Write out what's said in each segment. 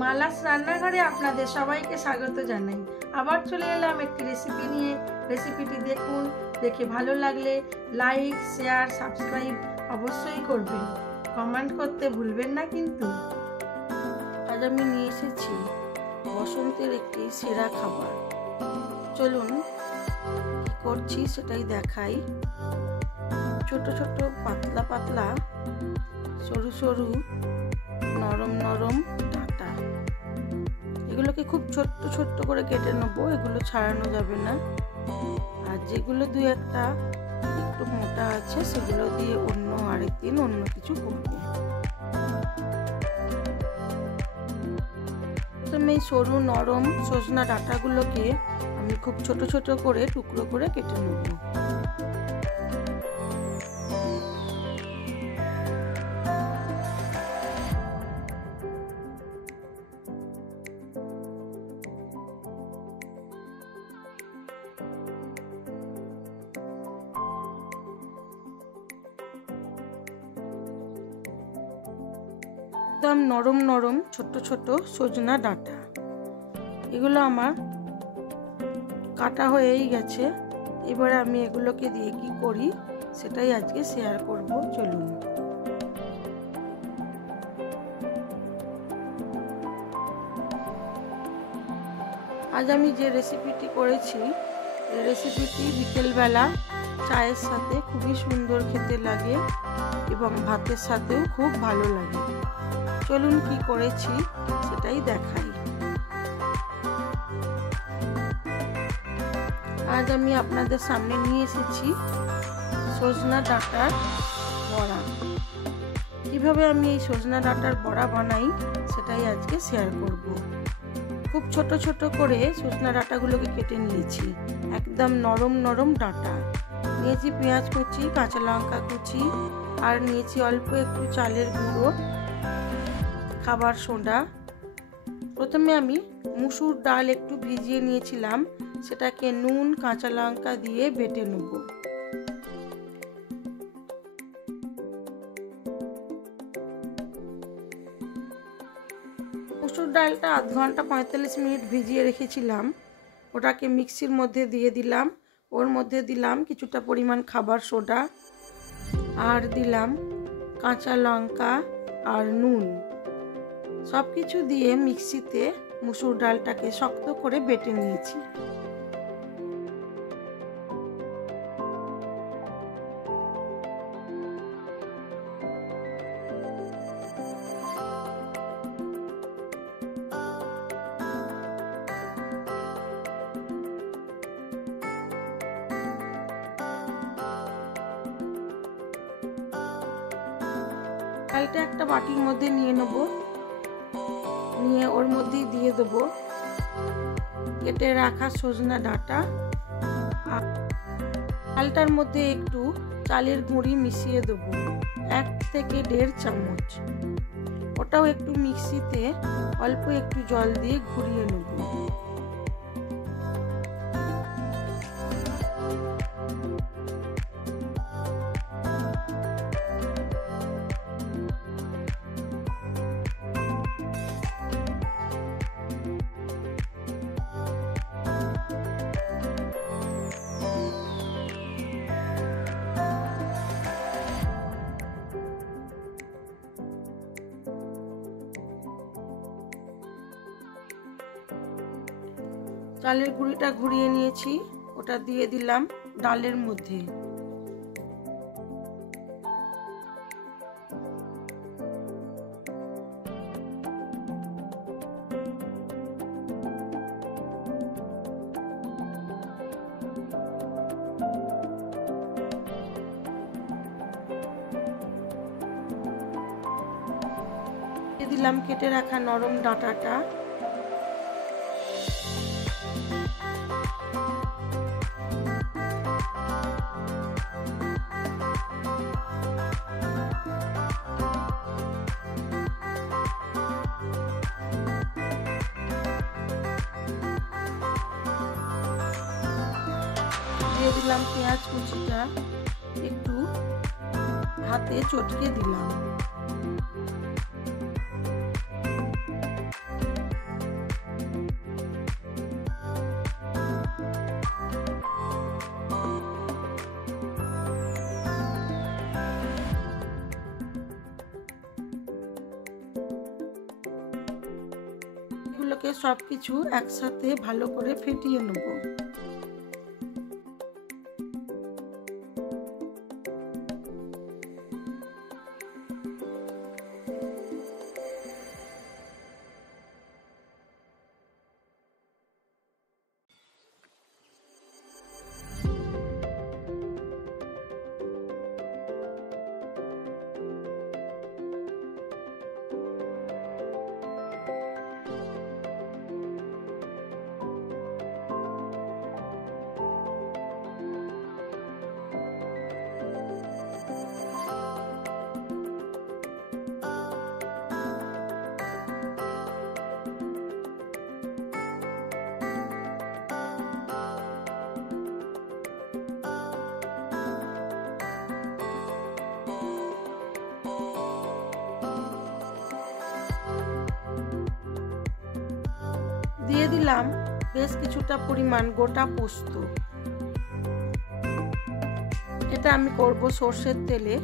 মালাস রান্নাঘরে আপনাদের সবাইকে স্বাগত জানাই। আবার চলে এলাম একটি রেসিপি নিয়ে। রেসিপিটি দেখুন, দেখে ভালো লাগলে লাইক, শেয়ার, সাবস্ক্রাইব অবশ্যই করবেন। কমেন্ট করতে ভুলবেন না কিন্তু। আজ আমি নিয়ে এসেছি বসন্তের একটি সেরা খাবার। চলুন কি করছি সেটাই দেখাই। ছোট ছোট পাতলা পাতলা সরু সরু নরম নরম ডাঁটা, এগুলোকে খুব ছোট্ট ছোট্ট করে কেটে নেবো। এগুলো ছাড়ানো যাবে না। আর যেগুলো দুই একটা একটু মোটা আছে সেগুলো দিয়ে আরেকদিন অন্য কিছু করবো। এই সরু নরম সজনা ডাঁটাগুলোকে আমি খুব ছোট ছোট করে টুকরো করে কেটে নেব। একদম নরম নরম ছোট ছোট সজনা ডাঁটা, এগুলো আমার কাটা হয়েই গেছে। এবারে আমি এগুলোকে দিয়ে কি করি সেটাই আজকে শেয়ার করব। চলুন। আজ আমি যে রেসিপিটি করেছি এই রেসিপিটি বিকেলবেলা চায়ের সাথে খুবই সুন্দর খেতে লাগে এবং ভাতের সাথেও খুব ভালো লাগে। চলুন কি করেছি সেটাই দেখাই। আজ আমি আপনাদের সামনে নিয়ে এসেছি সজনা ডাঁটার বড়া। কিভাবে আমি এই সজনা ডাঁটার বড়া বানাই সেটাই আজকে শেয়ার করব। খুব ছোট ছোট করে সজনা ডাঁটাগুলোকে কেটে নিয়েছি। একদম নরম নরম ডাঁটা নিয়েছি। পেঁয়াজ কুচি, কাঁচা লঙ্কা কুচি, আর নিয়েছি অল্প একটু চালের গুঁড়ো, খাবার সোডা। প্রথমে আমি মুসুর ডাল একটু ভিজিয়ে নিয়েছিলাম, সেটাকে নুন কাঁচা লঙ্কা দিয়ে বেটে নেব। মুসুর ডালটা আধ ঘন্টা 45 মিনিট ভিজিয়ে রেখেছিলাম। ওটাকে মিক্সির মধ্যে দিয়ে দিলাম। ওর মধ্যে দিলাম কিছুটা পরিমাণ খাবার সোডা, আর দিলাম কাঁচা লঙ্কা আর নুন। সব কিছু দিয়ে মিক্সিতে মুসুর ডালটাকে শক্ত করে বেটে নিয়েছি। ডালটা একটা বাটির মধ্যে নিয়ে নেব, নিয়ে ওর মধ্যে দিয়ে দেবো কেটে রাখা সজনা ডাঁটা। ডালটার মধ্যে একটু চালের গুঁড়ি মিশিয়ে দেবো, 1 থেকে 1.5 চামচ। ওটাও একটু মিক্সিতে অল্প একটু জল দিয়ে ঘুরিয়ে নেব। চালের গুঁড়িটা ঘুরিয়ে নিয়েছি, ওটা দিয়ে দিলাম ডালের মধ্যে। দিয়ে দিলাম কেটে রাখা নরম ডাঁটাটা। দিয়ে দিলাম পেঁয়াজ কুচিটা, একটু হাতে চটকে দিলাম। এগুলোকে সব কিছু একসাথে ভালো করে ফেটিয়ে নেব। দিয়ে দিলাম বেশ কিছুটা পরিমাণ গোটা পোস্ত। এটা আমি করব সর্ষের তেলে।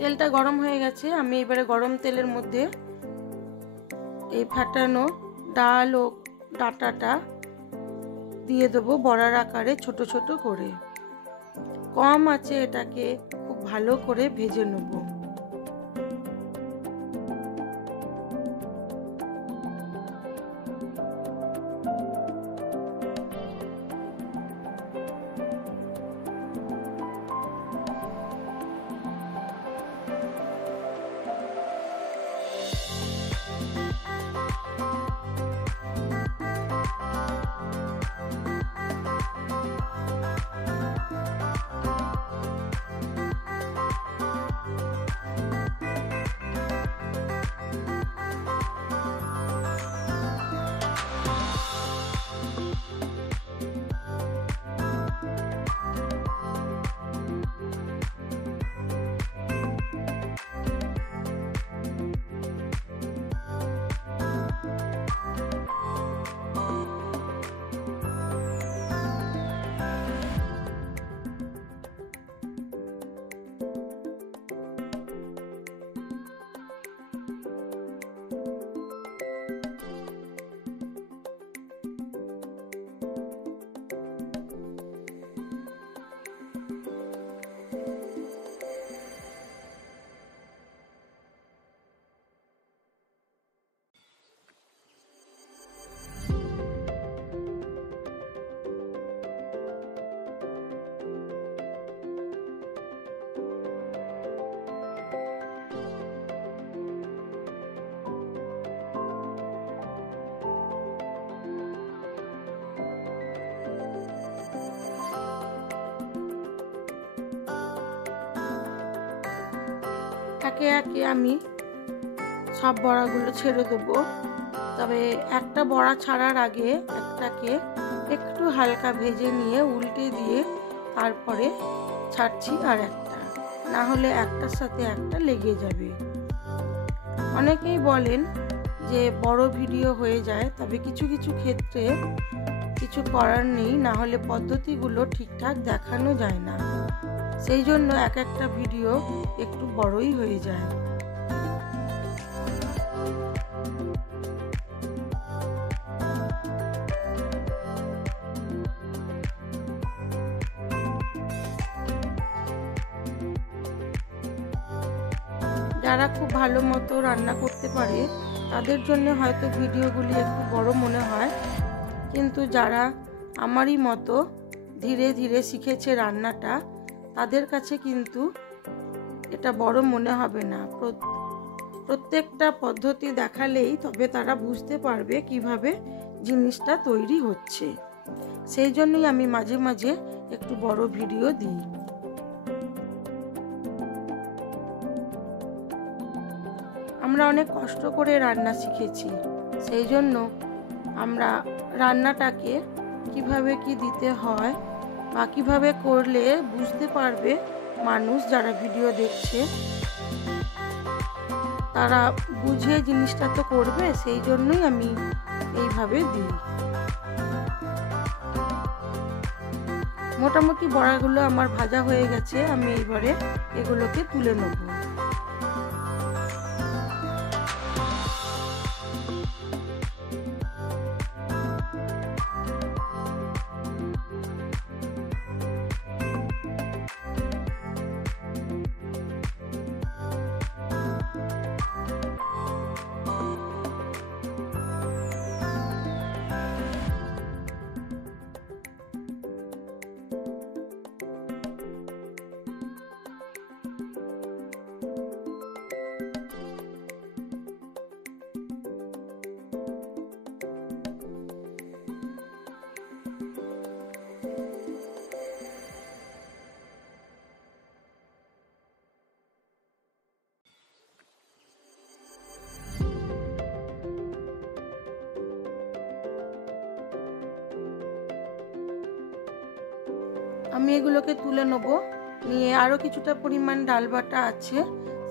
তেলটা গরম হয়ে গেছে, আমি এবারে গরম তেলের মধ্যে এই ফাটানো ডাল ও ডাঁটাটা দিয়ে দেবো বড়ার আকারে ছোট ছোট করে। কম আঁচে এটাকে খুব ভালো করে ভেজে নেব। একে একে আমি সব বড়াগুলো ছেড়ে দেবো। তবে একটা বড়া ছাড়ার আগে একটাকে একটু হালকা ভেজে নিয়ে উল্টে দিয়ে তারপরে ছাড়ছি আর একটা, না হলে একটার সাথে একটা লেগে যাবে। অনেকেই বলেন যে বড় ভিডিও হয়ে যায়, তবে কিছু কিছু ক্ষেত্রে কিছু করার নেই, না হলে পদ্ধতিগুলো ঠিকঠাক দেখানো যায় না। সেই জন্য এক একটা ভিডিও একটু বড়ই হয়ে যায়। যারা খুব ভালো মতো রান্না করতে পারে তাদের জন্য হয়তো ভিডিওগুলি একটু বড় মনে হয়, কিন্তু যারা আমারই মতো ধীরে ধীরে শিখেছে রান্নাটা, তাদের কাছে কিন্তু এটা বড় মনে হবে না। প্রত্যেকটা পদ্ধতি দেখালেই তবে তারা বুঝতে পারবে কিভাবে জিনিসটা তৈরি হচ্ছে। সেই জন্যই আমি মাঝে মাঝে একটু বড় ভিডিও দিই। আমরা অনেক কষ্ট করে রান্না শিখেছি, সেই জন্য আমরা রান্নাটাকে কিভাবে কি দিতে হয় বা কিভাবে করলে বুঝতে পারবে মানুষ যারা ভিডিও দেখছে, তারা বুঝে জিনিসটা তো করবে, সেই জন্যই আমি এইভাবে দিই। মোটামুটি বড়াগুলো আমার ভাজা হয়ে গেছে, আমি এইবারে এগুলোকে তুলে নেব। আমি এগুলোকে তুলে নেব। নিয়ে আরও কিছুটা পরিমাণ ডাল বাটা আছে,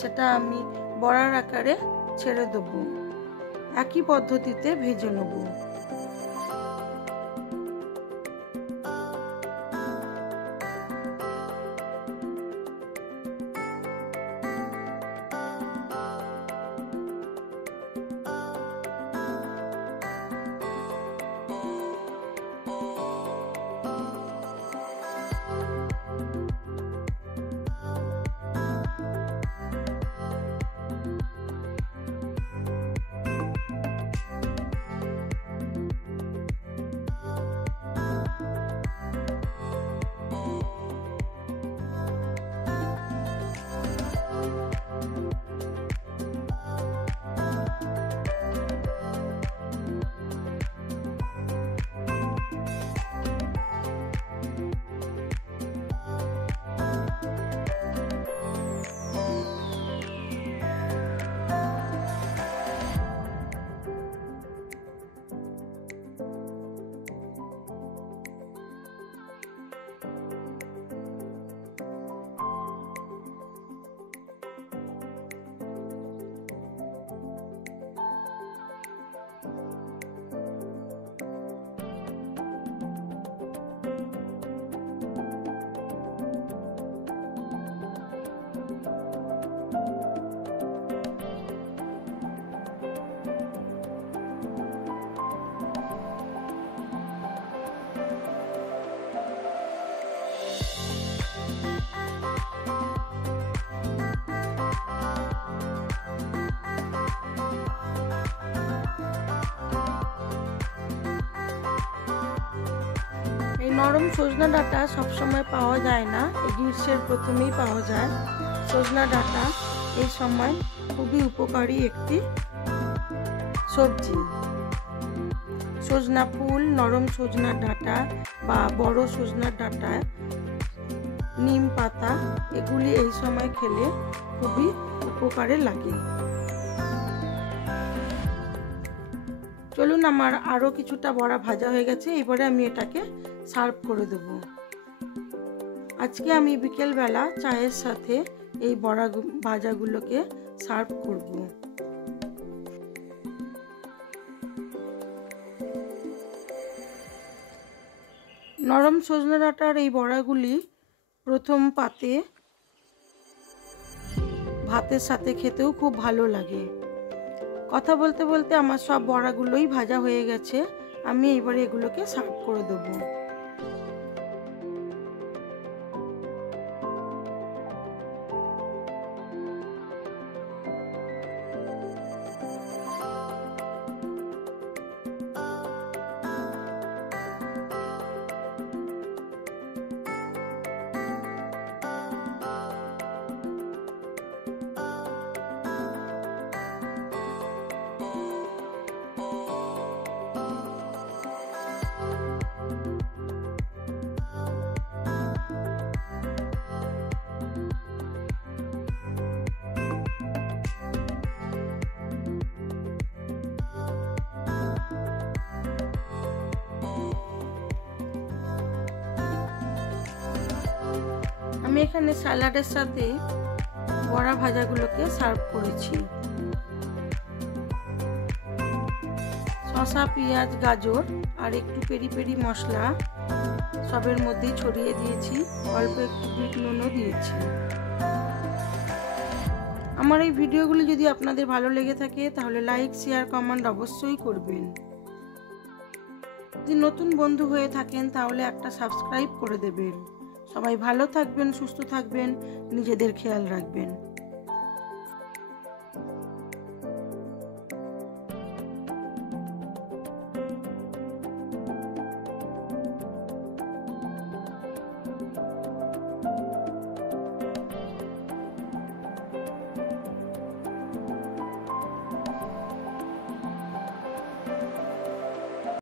সেটা আমি বড়ার আকারে ছেড়ে দেবো। একই পদ্ধতিতে ভেজে নেব। নরম সজনা ডাঁটা সবসময় পাওয়া যায় না, এই গ্রীষ্মের প্রথমেই পাওয়া যায়। সজনা ডাঁটা এই সময় খুবই উপকারী একটি সবজি। সজনা ফুল, নরম সজনা ডাঁটা বা বড় সজনা ডাঁটা, নিম পাতা, এগুলি এই সময় খেলে খুবই উপকারে লাগে। চলুন, আমার আরও কিছুটা বড়া ভাজা হয়ে গেছে, এবারে আমি এটাকে সার্ভ করে দেব। আজকে আমি বিকেলবেলা চায়ের সাথে এই বড়া ভাজাগুলোকে সার্ভ করব। নরম সজনে ডাঁটার এই বড়াগুলি প্রথম পাতে ভাতের সাথে খেতেও খুব ভালো লাগে। কথা বলতে বলতে আমার সব বড়াগুলোই ভাজা হয়ে গেছে, আমি এবারে এগুলোকে সার্ভ করে দেবো। এখানে স্যালাডের সাথে বড়া ভাজাগুলোকে সার্ভ করেছি। শসা, পেঁয়াজ, গাজর আর একটু পেরি পেরি মশলা সবের মধ্যেই ছড়িয়ে দিয়েছি, অল্প একটু বিট নুনও দিয়েছি। আমার এই ভিডিওগুলি যদি আপনাদের ভালো লেগে থাকে তাহলে লাইক, শেয়ার, কমেন্ট অবশ্যই করবেন। যদি নতুন বন্ধু হয়ে থাকেন তাহলে একটা সাবস্ক্রাইব করে দেবেন। সবাই ভালো থাকবেন, সুস্থ থাকবেন, নিজেদের খেয়াল রাখবেন।